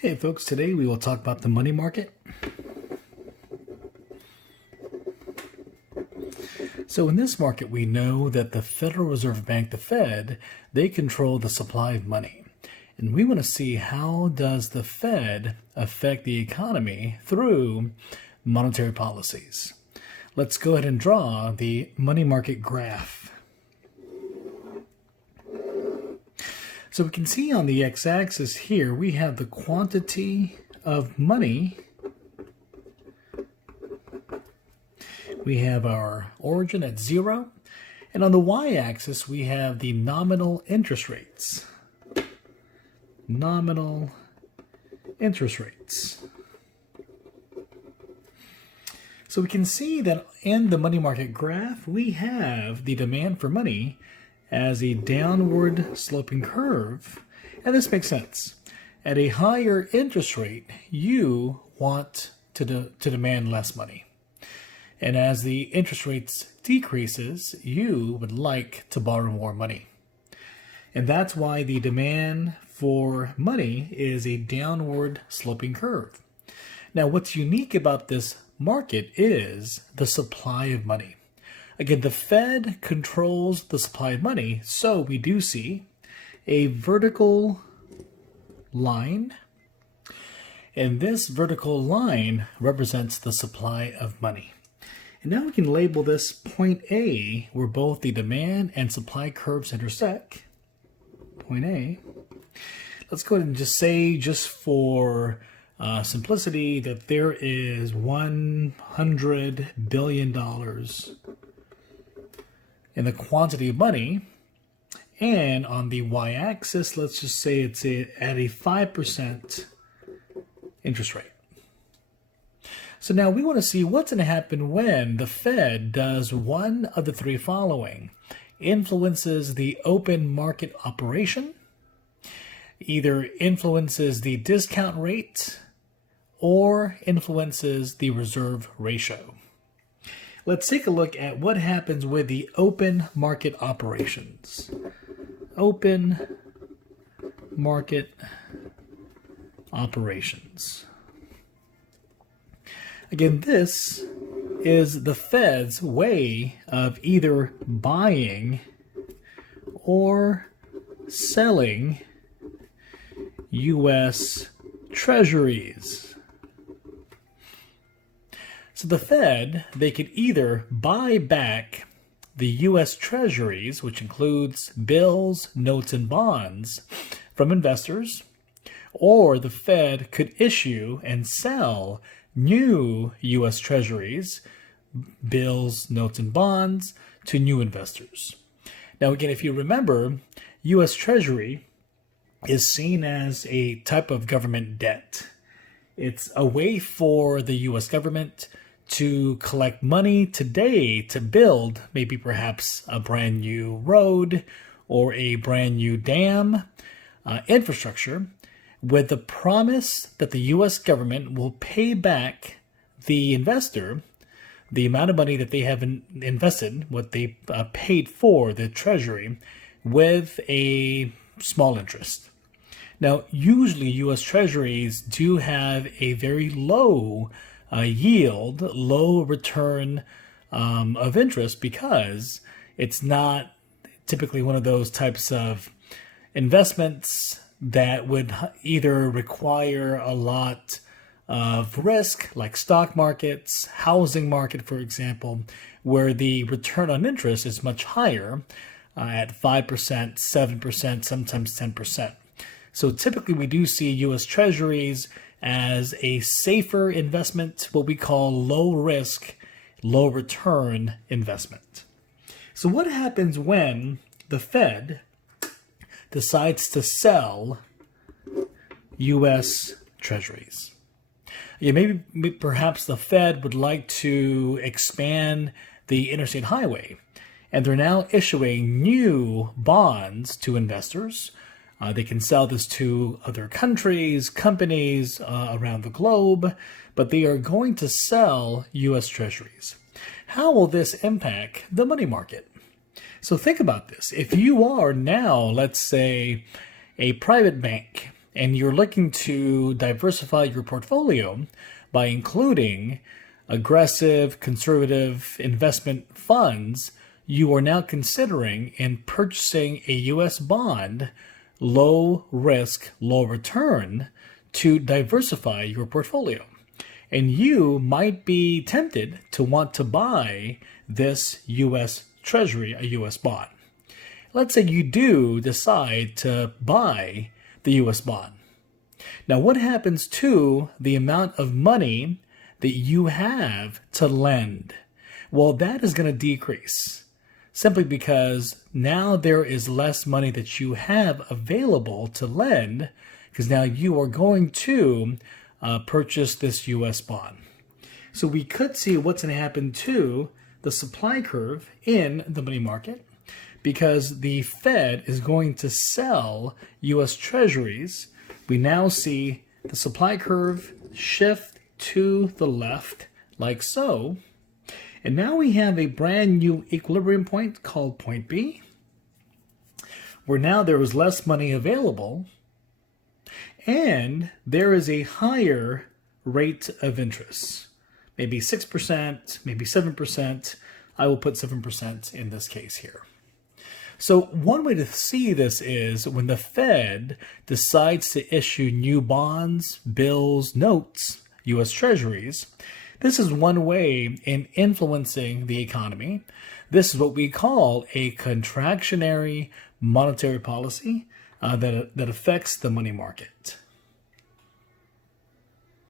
Hey folks, today we will talk about the money market. So in this market, we know that the Federal Reserve Bank, the Fed, they control the supply of money. And we want to see how does the Fed affect the economy through monetary policies. Let's go ahead and draw the money market graph. So we can see on the x-axis here, we have the quantity of money. We have our origin at 0. And on the y-axis, we have the nominal interest rates. Nominal interest rates. So we can see that in the money market graph, we have the demand for money as a downward sloping curve. And this makes sense. At a higher interest rate, you want to demand less money. And as the interest rates decreases, you would like to borrow more money. And that's why the demand for money is a downward sloping curve. Now, what's unique about this market is the supply of money. Again, the Fed controls the supply of money, so we do see a vertical line, and this vertical line represents the supply of money. And now we can label this point A, where both the demand and supply curves intersect. Point A. Let's go ahead and just say, just for simplicity, that there is $100 billion in the quantity of money, and on the y-axis, let's just say it's at a 5% interest rate. So now we want to see what's going to happen when the Fed does one of the three following: influences the open market operation, either influences the discount rate, or influences the reserve ratio. Let's take a look at what happens with the open market operations. Open market operations. Again, this is the Fed's way of either buying or selling U.S. Treasuries. So the Fed, they could either buy back the U.S. Treasuries, which includes bills, notes, and bonds, from investors, or the Fed could issue and sell new U.S. Treasuries, bills, notes, and bonds, to new investors. Now again, if you remember, U.S. Treasury is seen as a type of government debt. It's a way for the U.S. government to collect money today to build maybe perhaps a brand new road or a brand new dam infrastructure, with the promise that the U.S. government will pay back the investor the amount of money that they have invested, what they paid for the Treasury, with a small interest. Now, usually U.S. Treasuries do have a very low yield, low return of interest, because it's not typically one of those types of investments that would either require a lot of risk, like stock markets, housing market, for example, where the return on interest is much higher at 5%, 7%, sometimes 10%. So typically we do see U.S. Treasuries as a safer investment, what we call low risk, low return investment. So what happens when the Fed decides to sell U.S. Treasuries? Yeah, maybe perhaps the Fed would like to expand the interstate highway, and they're now issuing new bonds to investors. They can sell this to other countries, companies around the globe, but they are going to sell U.S. Treasuries. How will this impact the money market? So think about this. If you are now, let's say, a private bank, and you're looking to diversify your portfolio by including aggressive, conservative investment funds, you are now considering in purchasing a U.S. bond, low risk, low return, to diversify your portfolio. And you might be tempted to want to buy this U.S. Treasury, a U.S. bond. Let's say you do decide to buy the U.S. bond. Now, what happens to the amount of money that you have to lend? Well, that is going to decrease simply because now there is less money that you have available to lend because now you are going to purchase this U.S. bond. So we could see what's going to happen to the supply curve in the money market because the Fed is going to sell U.S. Treasuries. We now see the supply curve shift to the left like so. And now we have a brand new equilibrium point called point B, where now there is less money available and there is a higher rate of interest. Maybe 6%, maybe 7%. I will put 7% in this case here. So one way to see this is when the Fed decides to issue new bonds, bills, notes, U.S. Treasuries. This is one way in influencing the economy. This is what we call a contractionary monetary policy that affects the money market.